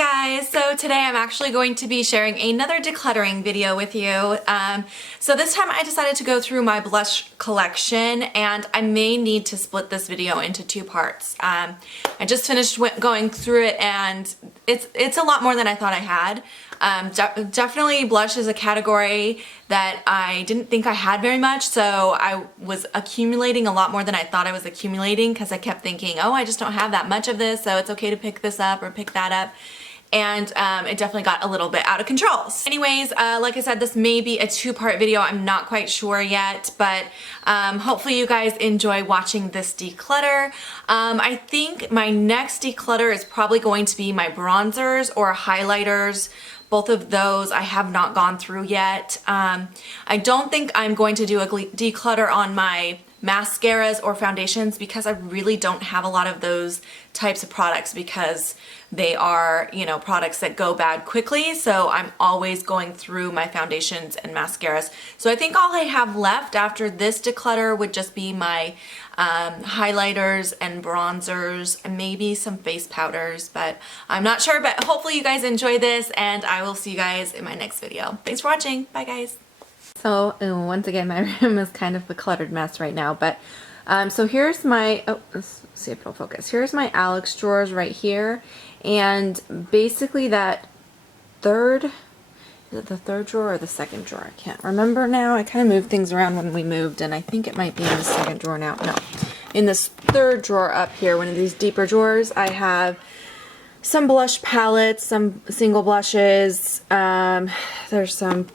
guys, so today I'm actually going to be sharing another decluttering video with you. So this time I decided to go through my blush collection, and I may need to split this video into two parts. I just finished going through it, and it's a lot more than I thought I had. Definitely blush is a category that I didn't think I had very much, so I was accumulating a lot more than I thought I was accumulating because I kept thinking, oh, I just don't have that much of this, so it's okay to pick this up or pick that up. And it definitely got a little bit out of control. Anyways, like I said, this may be a two-part video. I'm not quite sure yet, but hopefully you guys enjoy watching this declutter. I think my next declutter is probably going to be my bronzers or highlighters. Both of those I have not gone through yet. I don't think I'm going to do a declutter on my mascaras or foundations because I really don't have a lot of those types of products because they are, you know, products that go bad quickly. So I'm always going through my foundations and mascaras. So I think all I have left after this declutter would just be my highlighters and bronzers and maybe some face powders, but I'm not sure. But hopefully you guys enjoy this, and I will see you guys in my next video. Thanks for watching. Bye guys. So once again, my room is kind of a cluttered mess right now, but so here's my, oh, let's see if it'll focus. Here's my Alex drawers right here, and basically that third, is it the third drawer or the second drawer? I can't remember now. I kind of moved things around when we moved, and I think it might be in the second drawer now. No, in this third drawer up here, one of these deeper drawers, I have some blush palettes, some single blushes, there's some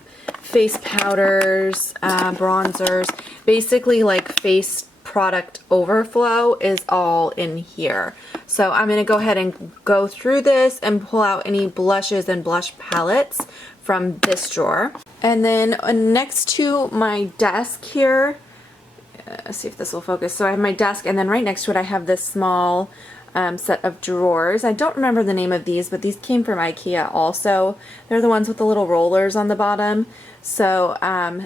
face powders, bronzers, basically like face product overflow is all in here. So I'm going to go ahead and go through this and pull out any blushes and blush palettes from this drawer. And then next to my desk here, let's see if this will focus. So I have my desk, and then right next to it I have this small set of drawers. I don't remember the name of these, but these came from IKEA also. They're the ones with the little rollers on the bottom. So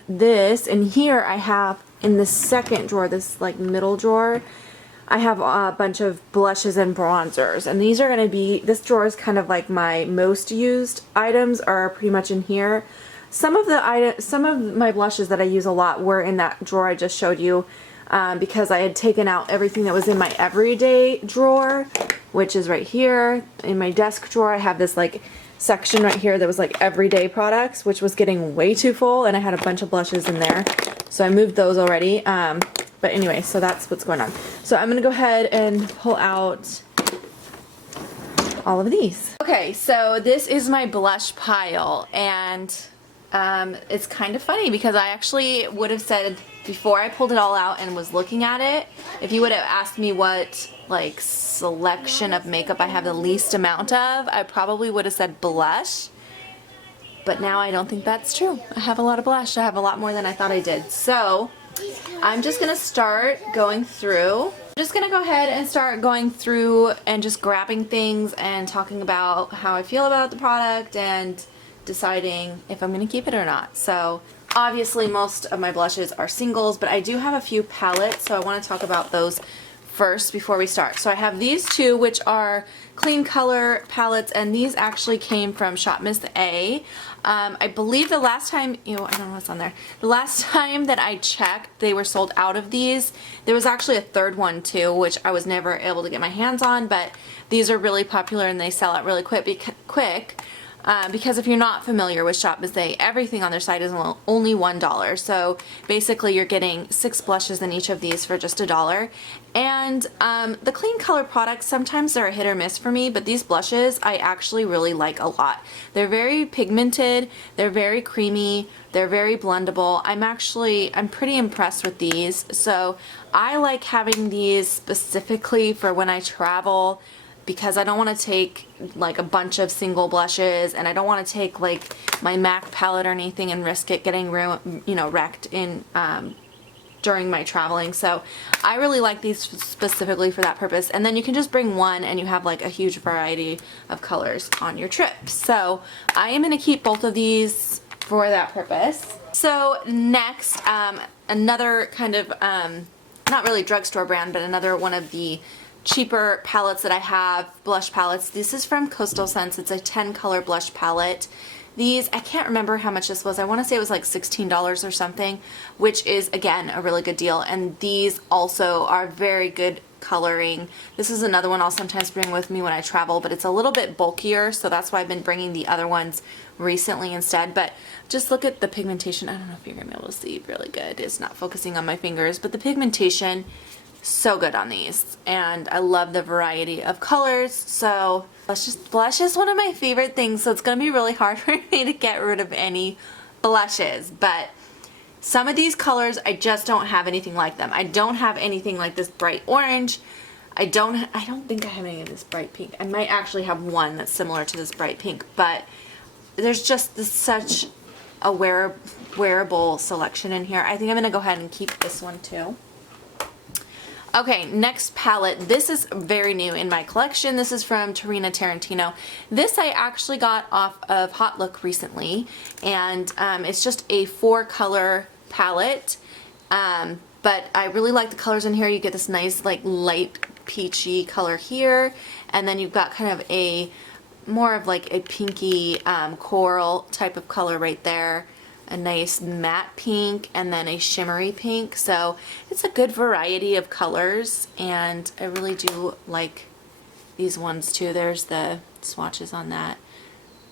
this, and here I have in the second drawer, this like middle drawer, I have a bunch of blushes and bronzers, and these are going to be, this drawer is kind of like my most used items are pretty much in here. Some of my blushes that I use a lot were in that drawer I just showed you, because I had taken out everything that was in my everyday drawer, which is right here. In my desk drawer, I have this like section right here that was like everyday products, which was getting way too full, and I had a bunch of blushes in there. So I moved those already. But anyway, so that's what's going on. So I'm going to go ahead and pull out all of these. Okay, so this is my blush pile, and it's kind of funny because I actually would have said before I pulled it all out and was looking at it, if you would have asked me what like selection of makeup I have the least amount of, I probably would have said blush. But now I don't think that's true. I have a lot of blush. I have a lot more than I thought I did. So I'm just going to start going through. I'm just going to go ahead and start going through and just grabbing things and talking about how I feel about the product and deciding if I'm going to keep it or not. So obviously most of my blushes are singles, but I do have a few palettes, so I want to talk about those first before we start. So I have these two, which are clean color palettes, and these actually came from Shop Miss A. I believe the last time, I don't know what's on there. The last time that I checked, they were sold out of these. There was actually a third one too, which I was never able to get my hands on, but these are really popular and they sell out really quick. Because if you're not familiar with Shop Miss A, everything on their site is only $1. So basically you're getting 6 blushes in each of these for just $1. And the clean color products, sometimes they're a hit or miss for me, but these blushes I actually really like a lot. They're very pigmented, they're very creamy, they're very blendable. I'm pretty impressed with these. So I like having these specifically for when I travel, because I don't want to take like a bunch of single blushes, and I don't want to take like my MAC palette or anything and risk it getting wrecked in during my traveling. So I really like these specifically for that purpose. And then you can just bring one and you have like a huge variety of colors on your trip. So I am going to keep both of these for that purpose. So next, another kind of not really drugstore brand, but another one of the cheaper palettes that I have, blush palettes. This is from Coastal Scents. It's a 10 color blush palette. These, I can't remember how much this was. I want to say it was like $16 or something, which is, again, a really good deal. And these also are very good coloring. This is another one I'll sometimes bring with me when I travel, but it's a little bit bulkier, so that's why I've been bringing the other ones recently instead. But just look at the pigmentation. I don't know if you're going to be able to see really good. It's not focusing on my fingers, but the pigmentation, so good on these. And I love the variety of colors. So blush is one of my favorite things, so it's going to be really hard for me to get rid of any blushes. But some of these colors, I just don't have anything like them. I don't have anything like this bright orange. I don't think I have any of this bright pink. I might actually have one that's similar to this bright pink, but there's just such a wearable selection in here. I think I'm going to go ahead and keep this one too. Okay, next palette. This is very new in my collection. This is from Tarina Tarantino. This I actually got off of Hot Look recently, and it's just a 4-color palette. But I really like the colors in here. You get this nice like light peachy color here, and then you've got kind of a more of like a pinky coral type of color right there. A nice matte pink, and then a shimmery pink. So it's a good variety of colors, and I really do like these ones too. There's the swatches on that.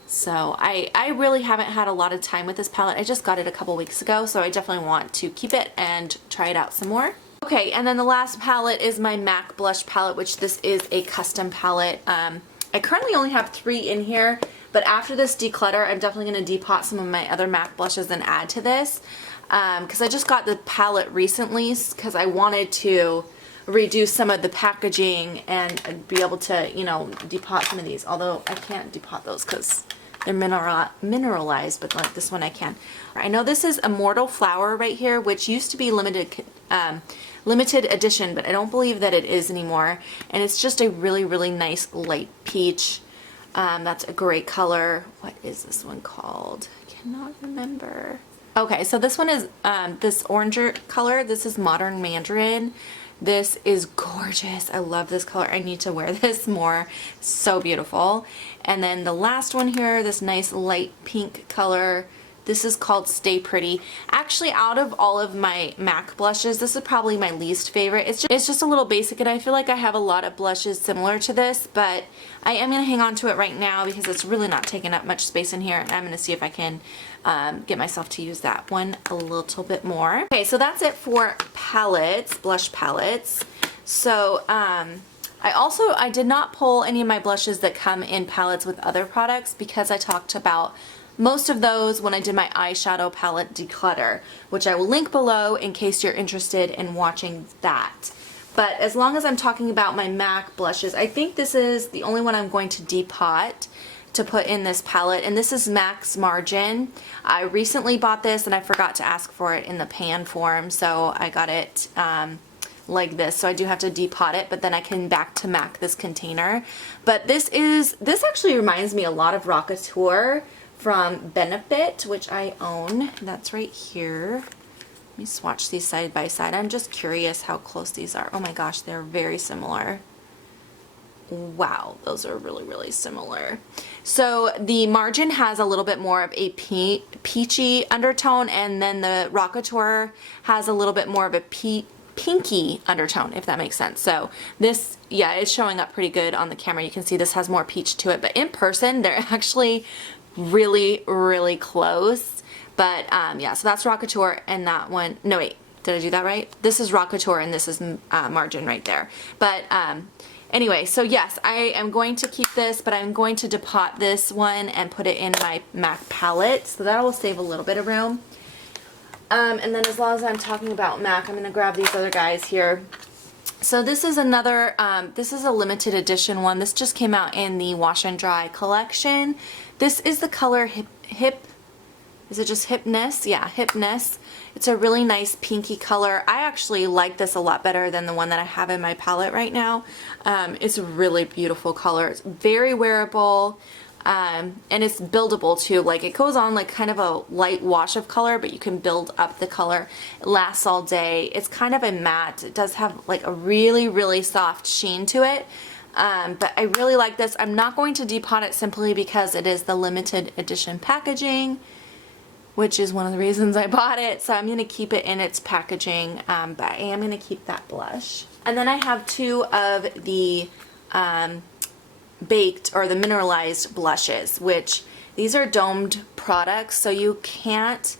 So I really haven't had a lot of time with this palette. I just got it a couple weeks ago, so I definitely want to keep it and try it out some more. Okay, and then the last palette is my MAC blush palette, which this is a custom palette. I currently only have 3 in here, but after this declutter, I'm definitely going to depot some of my other MAC blushes and add to this, because I just got the palette recently because I wanted to reduce some of the packaging and be able to, you know, depot some of these, although I can't depot those because they're mineralized, but like this one I can. I know this is Immortal Flower right here, which used to be limited edition, but I don't believe that it is anymore, and it's just a really nice light peach. That's a great color. What is this one called? I cannot remember. Okay, so this one is this oranger color. This is Modern Mandarin. This is gorgeous. I love this color. I need to wear this more. So beautiful. And then the last one here, this nice light pink color. This is called Stay Pretty. Actually, out of all of my MAC blushes, this is probably my least favorite. It's just a little basic, and I feel like I have a lot of blushes similar to this, but I am going to hang on to it right now because it's really not taking up much space in here, and I'm going to see if I can get myself to use that one a little bit more. Okay, so that's it for palettes, blush palettes. So I did not pull any of my blushes that come in palettes with other products because I talked about most of those when I did my eyeshadow palette declutter, which I will link below in case you're interested in watching that. But as long as I'm talking about my MAC blushes, I think this is the only one I'm going to depot to put in this palette, and this is MAC's Margin. I recently bought this and I forgot to ask for it in the pan form, so I got it like this, so I do have to depot it, but then I can back to MAC this container. But this actually reminds me a lot of Rockateur from Benefit, which I own. That's right here. Let me swatch these side by side. I'm just curious how close these are. Oh my gosh, they're very similar. Wow, those are really similar. So the Margin has a little bit more of a peachy undertone, and then the Rockateur has a little bit more of a pinky undertone, if that makes sense. So this, yeah, it's showing up pretty good on the camera. You can see this has more peach to it, but in person they're actually really close. But yeah, so that's Rockateur, and that one, no wait, did I do that right? This is Rockateur and this is Margin right there. But anyway, so yes, I am going to keep this, but I'm going to depot this one and put it in my MAC palette, so that will save a little bit of room. And then as long as I'm talking about MAC, I'm going to grab these other guys here. So this is another, this is a limited edition one. This just came out in the Wash and Dry collection. This is the color is it just Hipness? Yeah, Hipness. It's a really nice pinky color. I actually like this a lot better than the one that I have in my palette right now. It's a really beautiful color. It's very wearable. And it's buildable too. Like it goes on like kind of a light wash of color, but you can build up the color. It lasts all day. It's kind of a matte. It does have like a really, really soft sheen to it. But I really like this. I'm not going to depot it simply because it is the limited edition packaging, which is one of the reasons I bought it. So I'm going to keep it in its packaging, but I am going to keep that blush. And then I have two of the baked or the mineralized blushes, which these are domed products, so you can't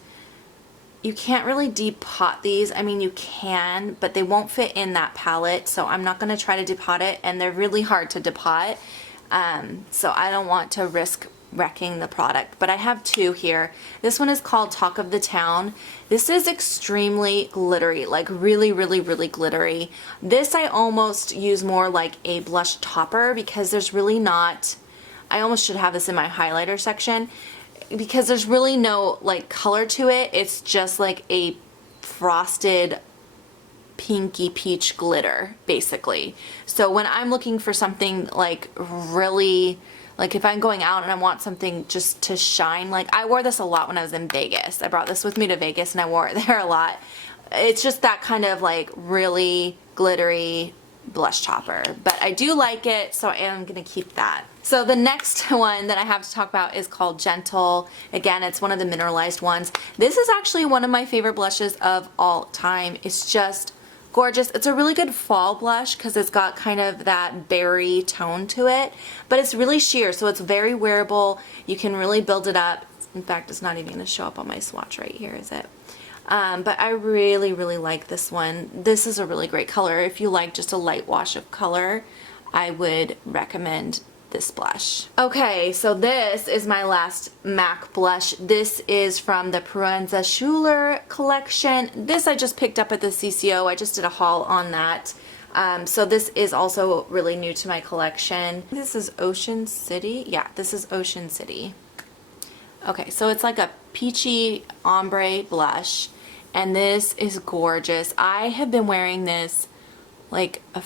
really depot these. I mean, you can, but they won't fit in that palette, so I'm not going to try to depot it, and they're really hard to depot. So I don't want to risk wrecking the product, but I have two here. This one is called Talk of the Town. This is extremely glittery, like really, really, really glittery. This I almost use more like a blush topper because there's really not, I almost should have this in my highlighter section because there's really no like color to it. It's just like a frosted pinky peach glitter basically. So when I'm looking for something like really, like if I'm going out and I want something just to shine, like I wore this a lot when I was in Vegas. I brought this with me to Vegas and I wore it there a lot. It's just that kind of like really glittery blush topper, but I do like it, so I am gonna keep that. So the next one that I have to talk about is called Gentle. Again, it's one of the mineralized ones. This is actually one of my favorite blushes of all time. It's just gorgeous. It's a really good fall blush because it's got kind of that berry tone to it, but it's really sheer, so it's very wearable. You can really build it up. In fact, it's not even going to show up on my swatch right here, is it? But I really, really like this one. This is a really great color. If you like just a light wash of color, I would recommend this blush. Okay, so this is my last MAC blush. This is from the Proenza Schuler collection. This I just picked up at the CCO. I just did a haul on that. So this is also really new to my collection. This is Ocean City. Yeah, this is Ocean City. Okay, so it's like a peachy ombre blush, and this is gorgeous. I have been wearing this like a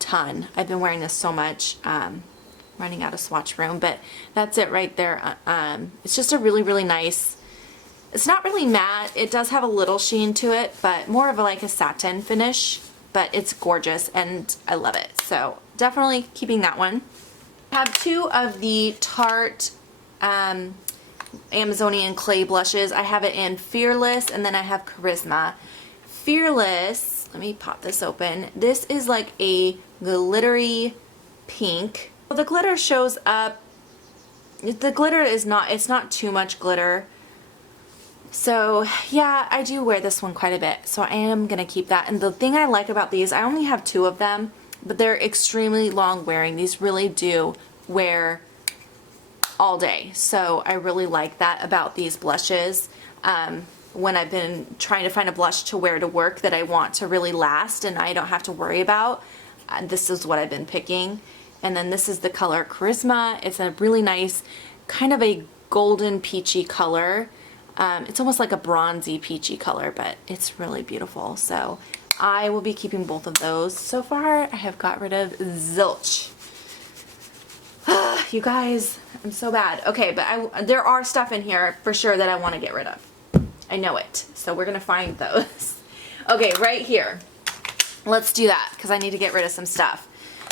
ton. I've been wearing this so much. Running out of swatch room, but that's it right there. It's just a really, really nice, it's not really matte. It does have a little sheen to it, but more of like a satin finish, but it's gorgeous and I love it. So definitely keeping that one. I have two of the Tarte Amazonian clay blushes. I have it in Fearless and then I have Charisma. Fearless, let me pop this open. This is like a glittery pink. The glitter shows up, the glitter is not, it's not too much glitter. So yeah, I do wear this one quite a bit, so I am gonna keep that. And the thing I like about these, I only have two of them, but they're extremely long wearing. These really do wear all day. So I really like that about these blushes. When I've been trying to find a blush to wear to work that I want to really last and I don't have to worry about, this is what I've been picking. And then this is the color Charisma. It's a really nice, kind of a golden peachy color. It's almost like a bronzy peachy color, but it's really beautiful. So I will be keeping both of those. So far, I have got rid of zilch. You guys, I'm so bad. Okay, but there are stuff in here for sure that I want to get rid of. I know it. So we're going to find those. Okay, right here. Let's do that because I need to get rid of some stuff.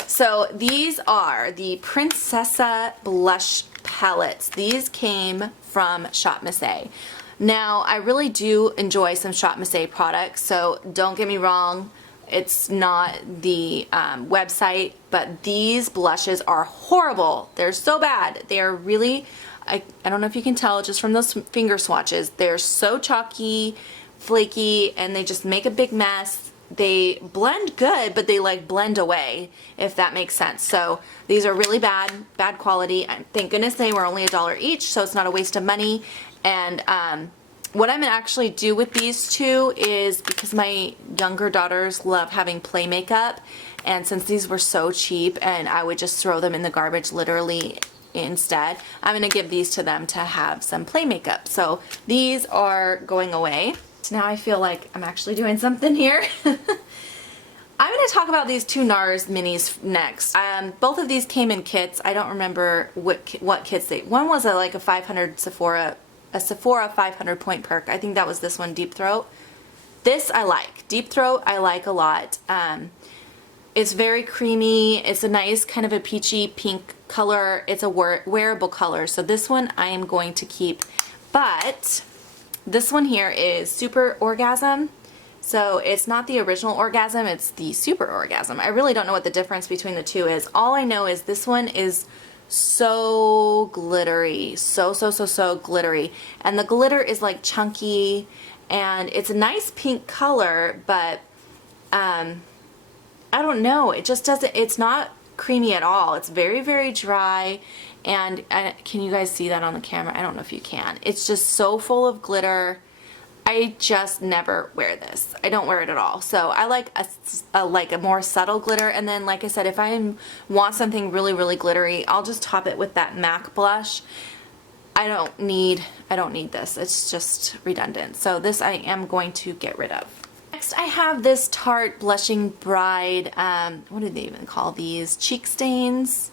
So these are the Princessa blush palettes. These came from Shop Missy. Now, I really do enjoy some Shop Missy products, so don't get me wrong, it's not the website, but these blushes are horrible. They're so bad. They are really, I don't know if you can tell just from those finger swatches, they're so chalky, flaky, and they just make a big mess. They blend good, but they like blend away, if that makes sense. So these are really bad quality. Thank goodness they were only $1 each, so it's not a waste of money. And what I'm gonna actually do with these two is, because my younger daughters love having play makeup, and since these were so cheap and I would just throw them in the garbage literally instead, I'm gonna give these to them to have some play makeup. So these are going away. Now I feel like I'm actually doing something here. I'm going to talk about these two NARS minis next. Both of these came in kits. I don't remember what kits they... One was like a 500 Sephora 500 point perk. I think that was this one, Deep Throat. This I like. Deep Throat I like a lot. It's very creamy. It's a nice kind of a peachy pink color. It's a wearable color. So this one I am going to keep. But this one here is Super Orgasm. So it's not the original Orgasm, it's the Super Orgasm. I really don't know what the difference between the two is. All I know is this one is so glittery. So glittery. And the glitter is like chunky and it's a nice pink color, but I don't know. It just doesn't, it's not creamy at all. It's very dry. And can you guys see that on the camera? I don't know if you can. It's just so full of glitter. I just never wear this. I don't wear it at all. So I like a more subtle glitter. And then, like I said, if I want something really glittery, I'll just top it with that MAC blush. I don't need this. It's just redundant. So this I am going to get rid of. Next I have this Tarte Blushing Bride, what do they even call these? Cheek stains.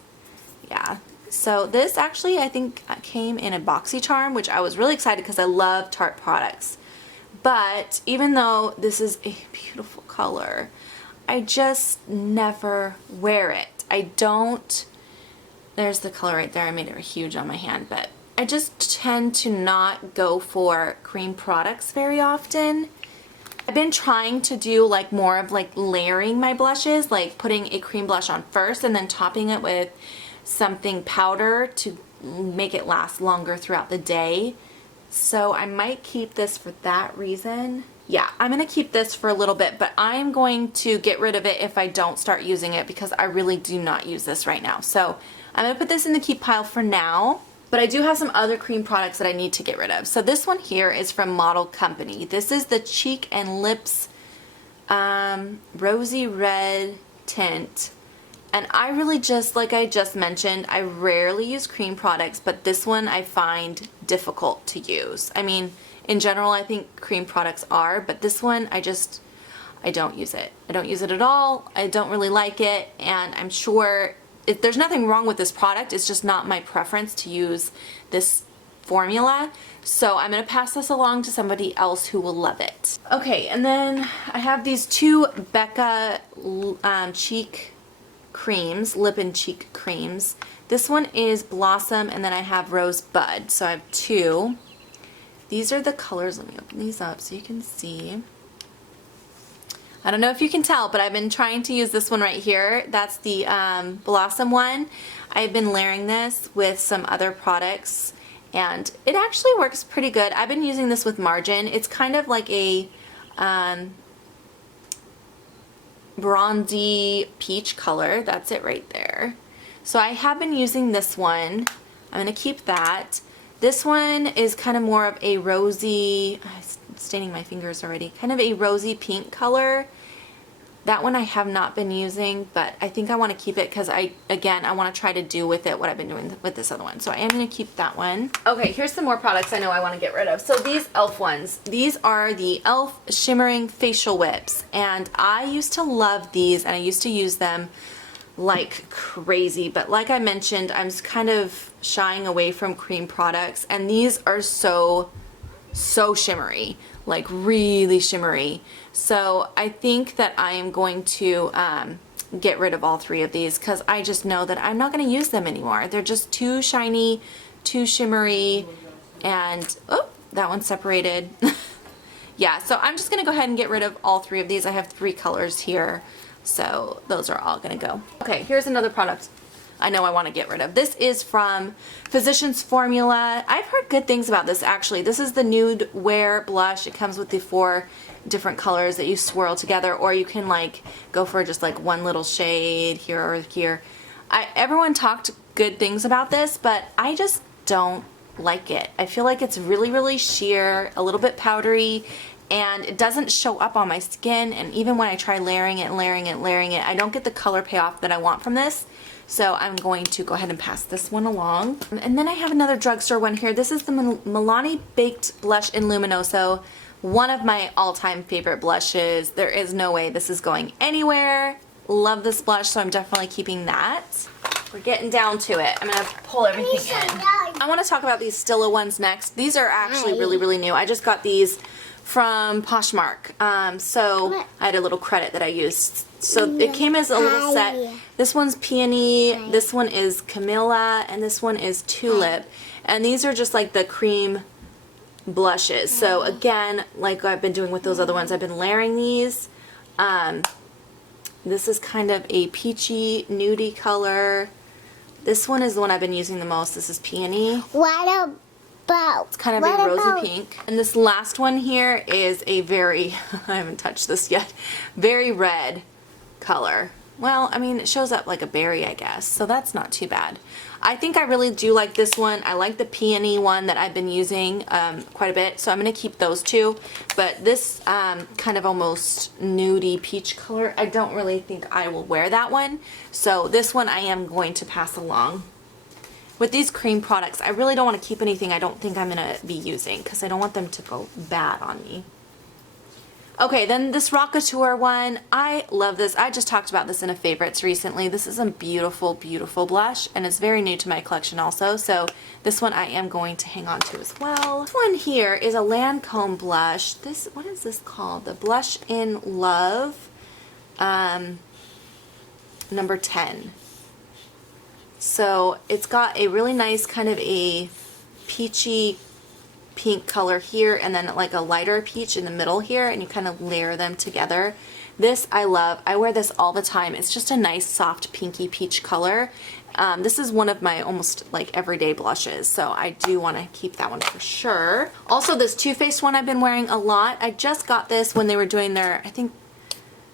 Yeah. So this actually I think came in a BoxyCharm, which I was really excited because I love Tarte products. But even though this is a beautiful color, I just never wear it. I don't, there's the color right there. I made it huge on my hand, but I just tend to not go for cream products very often. I've been trying to do like more of like layering my blushes, like putting a cream blush on first and then topping it with something powder to make it last longer throughout the day. So I might keep this for that reason. Yeah, I'm going to keep this for a little bit, but I'm going to get rid of it if I don't start using it because I really do not use this right now. So I'm going to put this in the keep pile for now, but I do have some other cream products that I need to get rid of. So this one here is from Model Company. This is the Cheek and Lips Rosy Red Tint. And I really just, like I just mentioned, I rarely use cream products, but this one I find difficult to use. I mean, in general, I think cream products are, but this one, I don't use it. I don't use it at all. I don't really like it, and I'm sure there's nothing wrong with this product. It's just not my preference to use this formula. So I'm going to pass this along to somebody else who will love it. Okay, and then I have these two Becca cheek creams, lip and cheek creams. This one is Blossom and then I have Rosebud. So I have two. These are the colors. Let me open these up so you can see. I don't know if you can tell, but I've been trying to use this one right here. That's the Blossom one. I've been layering this with some other products and it actually works pretty good. I've been using this with Margin. It's kind of like a bronzy peach color. That's it right there. So I have been using this one. I'm going to keep that. This one is kind of more of a rosy, I'm staining my fingers already, kind of a rosy pink color. That one I have not been using, but I think I want to keep it because I want to try to do with it what I've been doing with this other one. So I am going to keep that one. Okay, here's some more products I know I want to get rid of. So these e.l.f. ones. These are the e.l.f. Shimmering Facial Whips. And I used to love these and I used to use them like crazy. But like I mentioned, I'm kind of shying away from cream products. And these are so shimmery. Like really shimmery. So I think that I am going to get rid of all three of these because I just know that I'm not going to use them anymore. They're just too shiny, too shimmery, and oh, that one's separated. Yeah, so I'm just going to go ahead and get rid of all three of these. I have 3 colors here, so those are all going to go. Okay, here's another product I know I want to get rid of. This is from Physicians Formula. I've heard good things about this actually. This is the Nude Wear Blush. It comes with the 4 different colors that you swirl together, or you can like go for just like one little shade here or here. Everyone talked good things about this, but I just don't like it. I feel like it's really sheer, a little bit powdery, and it doesn't show up on my skin, and even when I try layering it, I don't get the color payoff that I want from this. So I'm going to go ahead and pass this one along. And then I have another drugstore one here. This is the Milani Baked Blush in Luminoso one of my all-time favorite blushes. There is no way this is going anywhere. Love this blush, so I'm definitely keeping that. We're getting down to it. I'm going to pull everything in. I want to talk about these Stila ones next. These are actually really, really new. I just got these from Poshmark. So I had a little credit that I used. So it came as a little set. This one's Peony, this one is Camilla, and this one is Tulip. And these are just like the cream blushes. So again, like I've been doing with those other ones, I've been layering these. This is kind of a peachy, nudie color. This one is the one I've been using the most. This is Peony. What about? It's kind of a rosy pink. And this last one here is a very, I haven't touched this yet, very red color. Well, I mean, it shows up like a berry, I guess, so that's not too bad. I think I really do like this one. I like the Peony one that I've been using quite a bit, so I'm going to keep those two. But this kind of almost nudie peach color, I don't really think I will wear that one. So this one I am going to pass along. With these cream products, I really don't want to keep anything I don't think I'm going to be using because I don't want them to go bad on me. Okay, then this Rockateur one, I love this. I just talked about this in a favorites recently. This is a beautiful, beautiful blush, and it's very new to my collection also, so this one I am going to hang on to as well. This one here is a Lancome blush. This, what is this called? The Blush in Love, number 10. So it's got a really nice kind of a peachy pink color here and then like a lighter peach in the middle here, and you kind of layer them together. This I love. I wear this all the time. It's just a nice soft pinky peach color. This is one of my almost like everyday blushes, so I do want to keep that one for sure. Also this Too Faced one I've been wearing a lot. I just got this when they were doing their, I think,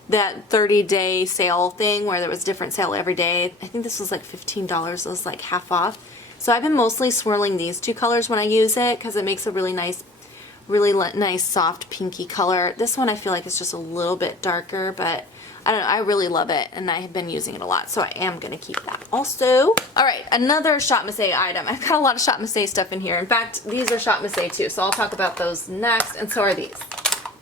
that 30-day sale thing where there was different sale every day. I think this was like $15. It was like half off. So I've been mostly swirling these two colors when I use it because it makes a really nice soft pinky color. This one I feel like it's just a little bit darker, but I don't know, I really love it and I have been using it a lot, so I am going to keep that also. Alright, another Shop Missy item. I've got a lot of Shop Missy stuff in here. In fact, these are Shop Missy too, so I'll talk about those next, and so are these.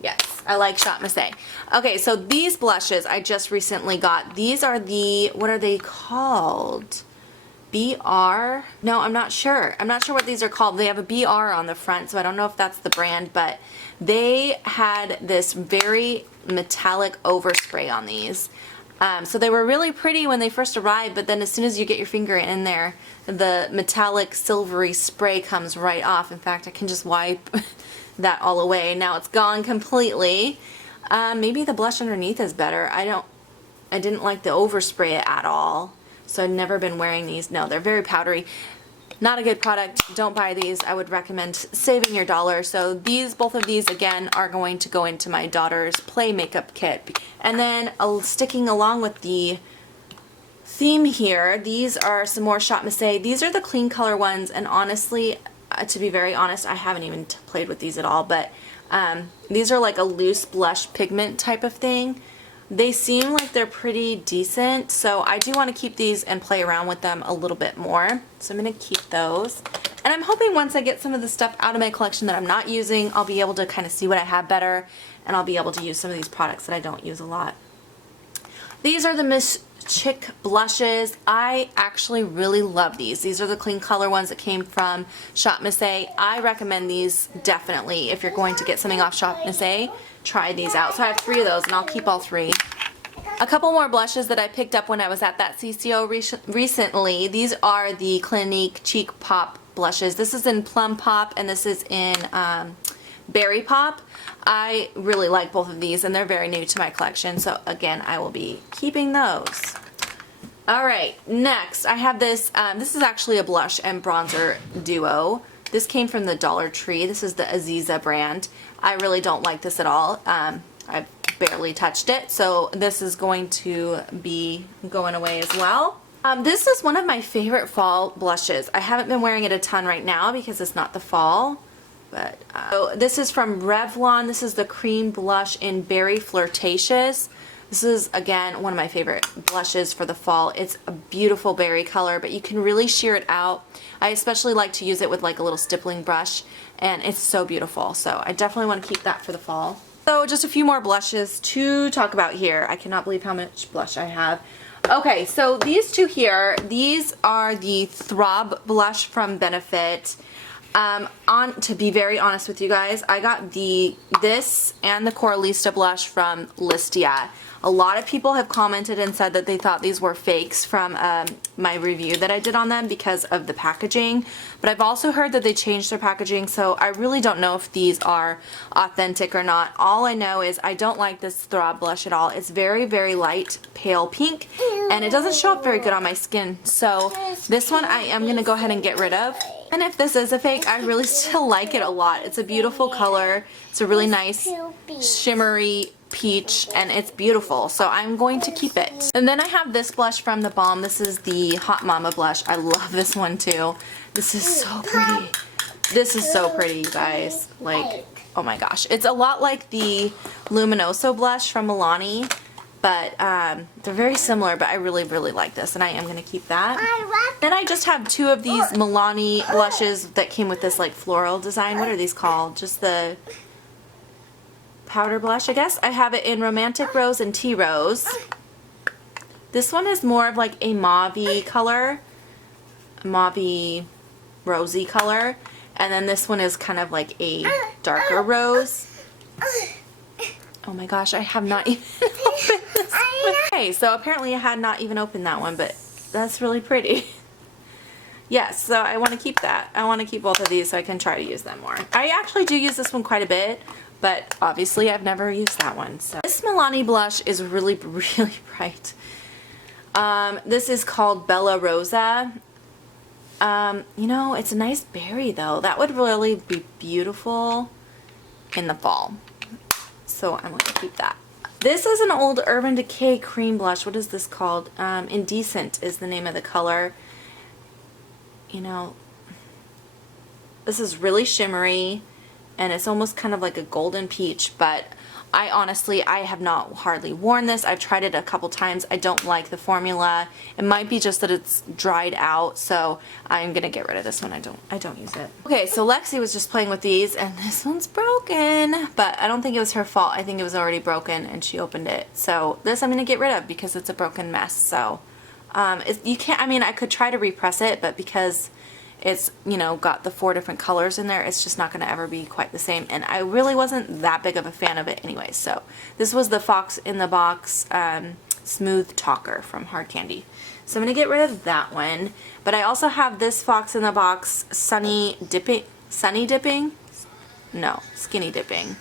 Yes, I like Shop Missy. Okay, so these blushes I just recently got. These are the, what are they called? BR? No, I'm not sure. I'm not sure what these are called. They have a BR on the front, so I don't know if that's the brand, but they had this very metallic overspray on these. So they were really pretty when they first arrived, but then as soon as you get your finger in there, the metallic silvery spray comes right off. In fact, I can just wipe that all away. Now it's gone completely. Maybe the blush underneath is better. I didn't like the overspray at all. So I've never been wearing these. No, they're very powdery. Not a good product. Don't buy these. I would recommend saving your dollar. So these, both of these again, are going to go into my daughter's play makeup kit. And then sticking along with the theme here, these are some more Shop Missy. These are the clean color ones, and honestly, to be very honest, I haven't even played with these at all, but these are like a loose blush pigment type of thing. They seem like they're pretty decent, so I do want to keep these and play around with them a little bit more. So I'm going to keep those. And I'm hoping once I get some of the stuff out of my collection that I'm not using, I'll be able to kind of see what I have better, and I'll be able to use some of these products that I don't use a lot. These are the Miss Chick blushes. I actually really love these. These are the clean color ones that came from Shop Missy. I recommend these definitely if you're going to get something off Shop Missy. Try these out. So I have 3 of those, and I'll keep all 3. A couple more blushes that I picked up when I was at that CCO recently. These are the Clinique Cheek Pop blushes. This is in Plum Pop, and this is in Berry Pop. I really like both of these, and they're very new to my collection, so again, I will be keeping those. Alright, next I have this. This is actually a blush and bronzer duo. This came from the Dollar Tree. This is the Aziza brand. I really don't like this at all. I've barely touched it, so this is going to be going away as well. This is one of my favorite fall blushes. I haven't been wearing it a ton right now because it's not the fall, but so this is from Revlon. This is the cream blush in Berry Flirtatious. This is, again, one of my favorite blushes for the fall. It's a beautiful berry color, but you can really sheer it out. I especially like to use it with like a little stippling brush, and it's so beautiful. So I definitely want to keep that for the fall. So just a few more blushes to talk about here. I cannot believe how much blush I have. Okay, so these two here, these are the Throb blush from Benefit. To be very honest with you guys, I got this and the Listia blush from Listia. A lot of people have commented and said that they thought these were fakes from my review that I did on them because of the packaging. But I've also heard that they changed their packaging, so I really don't know if these are authentic or not. All I know is I don't like this Throb blush at all. It's very, very light, pale pink, and it doesn't show up very good on my skin. So this one I am going to go ahead and get rid of. And if this is a fake, I really still like it a lot. It's a beautiful color. It's a really nice shimmery peach, and it's beautiful, so I'm going to keep it. And then I have this blush from the Balm. This is the Hot Mama blush. I love this one too. This is so pretty. This is so pretty, you guys. Like, oh my gosh. It's a lot like the Luminoso blush from Milani, but they're very similar, but I really, really like this, and I am going to keep that. Then I just have two of these Milani blushes that came with this like floral design. What are these called? Just the powder blush, I guess. I have it in Romantic Rose and Tea Rose. This one is more of like a mauve-y color, a mauve-y rosy color, and then this one is kind of like a darker rose. Oh my gosh, I have not even opened this one. Okay, so apparently I had not even opened that one, but that's really pretty. Yes, so I want to keep that. I want to keep both of these so I can try to use them more. I actually do use this one quite a bit, but obviously I've never used that one. So this Milani blush is really, really bright. This is called Bella Rosa. You know, it's a nice berry though. That would really be beautiful in the fall. So I'm going to keep that. This is an old Urban Decay cream blush. What is this called? Indecent is the name of the color. You know, this is really shimmery, and it's almost kind of like a golden peach, but I have not hardly worn this. I've tried it a couple times. I don't like the formula. It might be just that it's dried out, so I'm gonna get rid of this one. I don't use it. Okay, so Lexi was just playing with these, and this one's broken, but I don't think it was her fault. I think it was already broken, and she opened it. So this I'm gonna get rid of because it's a broken mess. So you can't. I mean, I could try to repress it, but because it's, you know, got the 4 different colors in there, it's just not going to ever be quite the same, and I really wasn't that big of a fan of it anyway. So this was the Fox in the Box Smooth Talker from Hard Candy. So I'm going to get rid of that one, but I also have this Fox in the Box Skinny Dipping? No, Skinny Dipping.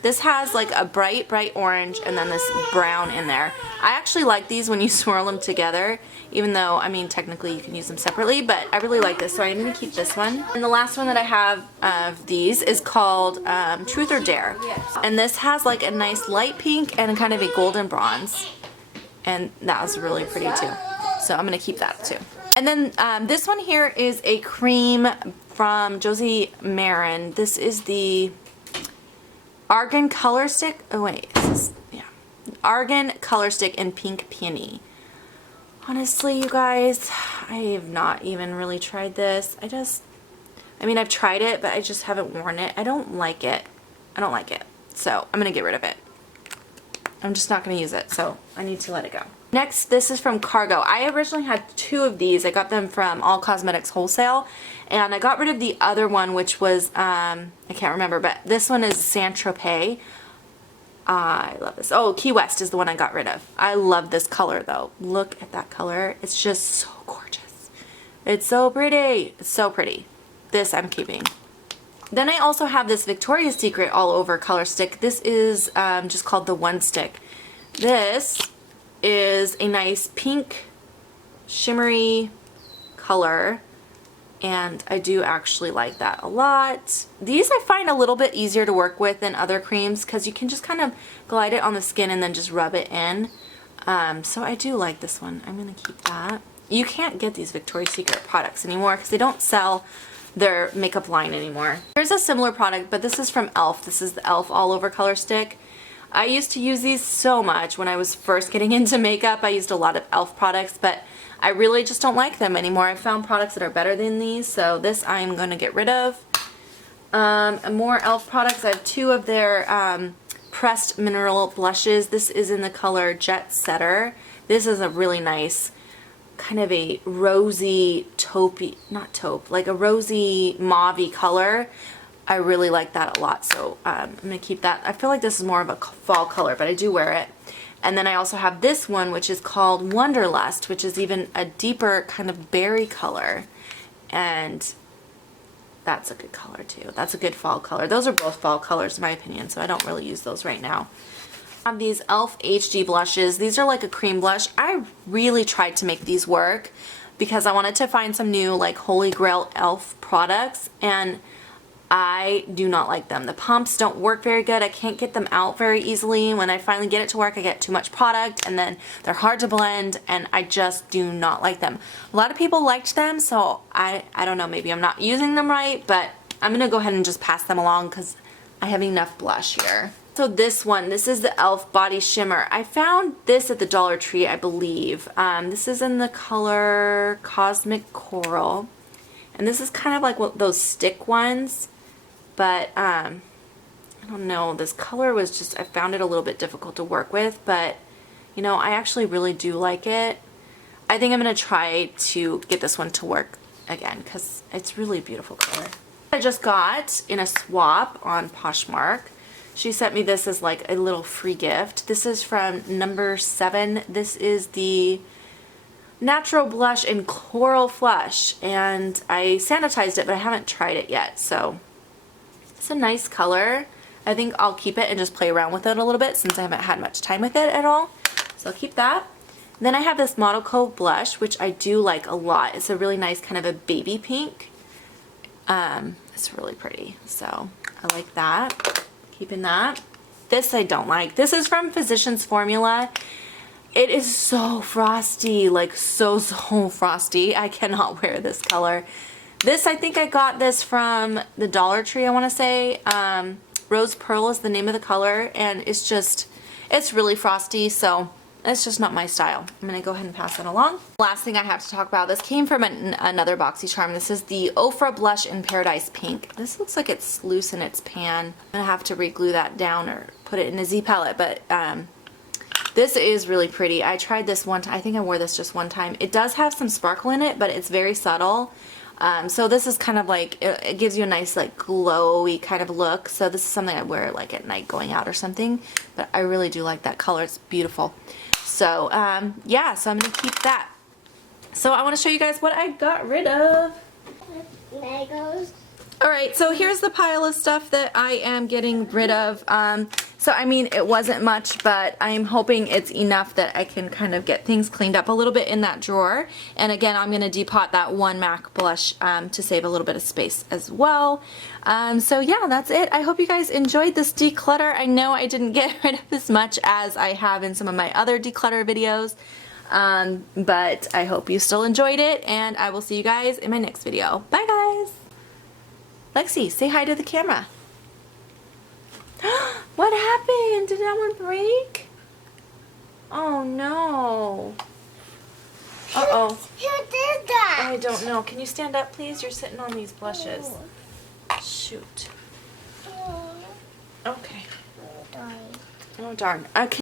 This has like a bright orange and then this brown in there. I actually like these when you swirl them together, even though, I mean, technically you can use them separately, but I really like this, so I'm going to keep this one. And the last one that I have of these is called Truth or Dare. And this has like a nice light pink and kind of a golden bronze. And that was really pretty too. So I'm going to keep that too. And then this one here is a cream from Josie Maran. This is the Argan Color Stick. Oh wait, yeah, Argan Color Stick in Pink Peony. Honestly, you guys, I have not even really tried this. I mean, I've tried it, but I just haven't worn it. I don't like it. I don't like it. So I'm gonna get rid of it. I'm just not gonna use it, so I need to let it go. Next, this is from Cargo. I originally had 2 of these. I got them from All Cosmetics Wholesale, and I got rid of the other one, which was, I can't remember, but this one is Saint-Tropez. I love this. Oh, Key West is the one I got rid of. I love this color, though. Look at that color. It's just so gorgeous. It's so pretty. It's so pretty. This I'm keeping. Then I also have this Victoria's Secret all over color stick. This is just called the One Stick. This is a nice pink shimmery color, and I do actually like that a lot. These I find a little bit easier to work with than other creams because you can just kind of glide it on the skin and then just rub it in. So I do like this one. I'm gonna keep that. You can't get these Victoria's Secret products anymore because they don't sell their makeup line anymore. Here's a similar product, but this is from e.l.f. This is the e.l.f. all over color stick. I used to use these so much when I was first getting into makeup. I used a lot of e.l.f. products, but I really just don't like them anymore. I found products that are better than these, so this I'm going to get rid of. More e.l.f. products. I have 2 of their pressed mineral blushes. This is in the color Jet Setter. This is a really nice kind of a rosy taupey, not taupe, like a rosy mauve-y color. I really like that a lot, so I'm going to keep that. I feel like this is more of a fall color, but I do wear it. And then I also have this one, which is called Wonderlust, which is even a deeper kind of berry color. And that's a good color too. That's a good fall color. Those are both fall colors in my opinion, so I don't really use those right now. I have these e.l.f. HD blushes. These are like a cream blush. I really tried to make these work because I wanted to find some new like Holy Grail e.l.f. products, and I do not like them. The pumps don't work very good. I can't get them out very easily. When I finally get it to work, I get too much product, and then they're hard to blend, and I just do not like them. A lot of people liked them, so I don't know, maybe I'm not using them right, but I'm going to go ahead and just pass them along because I have enough blush here. So this one, this is the e.l.f. Body Shimmer. I found this at the Dollar Tree, I believe. This is in the color Cosmic Coral, and this is kind of like those stick ones. But, I don't know, this color was just, I found it a little bit difficult to work with, but, you know, I actually really do like it. I think I'm going to try to get this one to work again, because it's really a beautiful color. I just got in a swap on Poshmark. She sent me this as like a little free gift. This is from number 7. This is the Natural Blush in Coral Flush, and I sanitized it, but I haven't tried it yet, so it's a nice color. I think I'll keep it and just play around with it a little bit since I haven't had much time with it at all. So I'll keep that. Then I have this Model Cove blush, which I do like a lot. It's a really nice kind of a baby pink. It's really pretty, so I like that. Keeping that. This I don't like. This is from Physicians Formula. It is so frosty, like so frosty. I cannot wear this color. This, I think I got this from the Dollar Tree, I want to say. Rose Pearl is the name of the color, and it's just, it's really frosty, so it's just not my style. I'm going to go ahead and pass it along. Last thing I have to talk about, this came from another BoxyCharm. This is the Ofra Blush in Paradise Pink. This looks like it's loose in its pan. I'm going to have to re-glue that down or put it in a Z palette, but this is really pretty. I tried this one time. I think I wore this just one time. It does have some sparkle in it, but it's very subtle. So this is kind of like, it gives you a nice like glowy kind of look. So this is something I wear like at night going out or something. But I really do like that color. It's beautiful. So yeah, so I'm going to keep that. So I want to show you guys what I got rid of. Legos. Alright, so here's the pile of stuff that I am getting rid of. So I mean, it wasn't much, but I'm hoping it's enough that I can kind of get things cleaned up a little bit in that drawer. And again, I'm going to depot that one MAC blush to save a little bit of space as well. So yeah, that's it. I hope you guys enjoyed this declutter. I know I didn't get rid of as much as I have in some of my other declutter videos. But I hope you still enjoyed it, and I will see you guys in my next video. Bye guys! Lexi, say hi to the camera. What happened? Did that one break? Oh no. Uh-oh. Who did that? I don't know. Can you stand up, please? You're sitting on these blushes. Shoot. Okay. Oh darn. Okay.